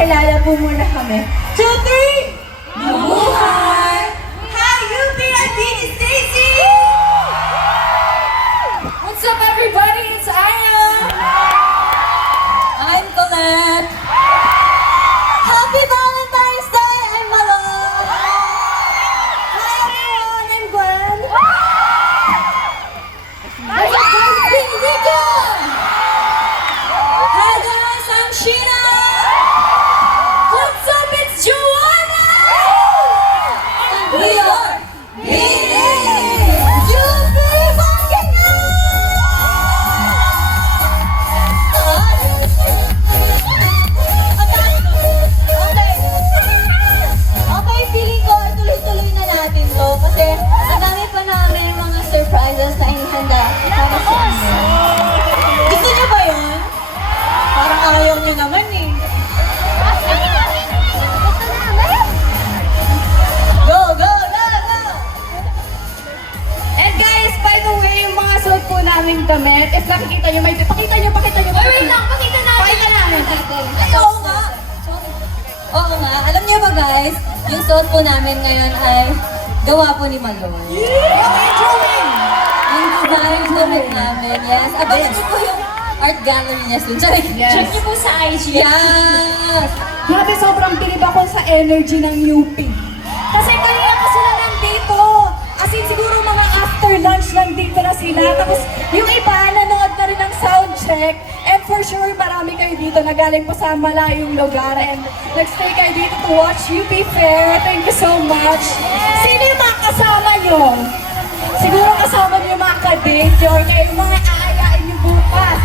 Pakilala po muna kami. 2, 3! Mabuhay! Hi, UP! I'm Dini Stacy! What's up, everybody? It's Aya! I'm Colette! Happy Valentine's Day! I'm Malo! Hi everyone! I'm Gwen! What's up, guys? It's Big Rico! Hi, guys! I'm Sheena! What's up? It's Joanna! And we are Bini! UP! Bakit nga? Okay, feeling ko tuloy-tuloy na natin to kasi ang dami pa namin mga surprises na ihanda para sa inyo. Gusto niyo ba yun? Parang ayaw niyo naman eh. Go, go, go, go! And guys, by the way, yung mga suot po namin damit, if nakikita nyo, may pakita nyo. Wait lang, pakita natin! Pakita namin. Ay, oo nga! Oo nga, alam niyo ba guys, yung suot po namin ngayon ay gawa po ni Maloy. Yung design damit namin, yes. Abangan niyo po yung art gallery niya soon. Sorry. Yes. Check niyo po sa IG. Yes! Grabe, sobrang bilib ako sa energy ng UP. Kasi kanina pa sila nandito. As in, siguro mga after lunch nandito na sila. Tapos yung iba, nanood na rin ng sound check. And for sure, marami kayo dito na galing pa sa malayong lugar. And nag-stay kayo dito to watch UP Fair. Thank you so much. Sino yung mga kasama nyo? Siguro kasama nyo yung mga kadate nyo or kayo yung mga aayain nyo bukas.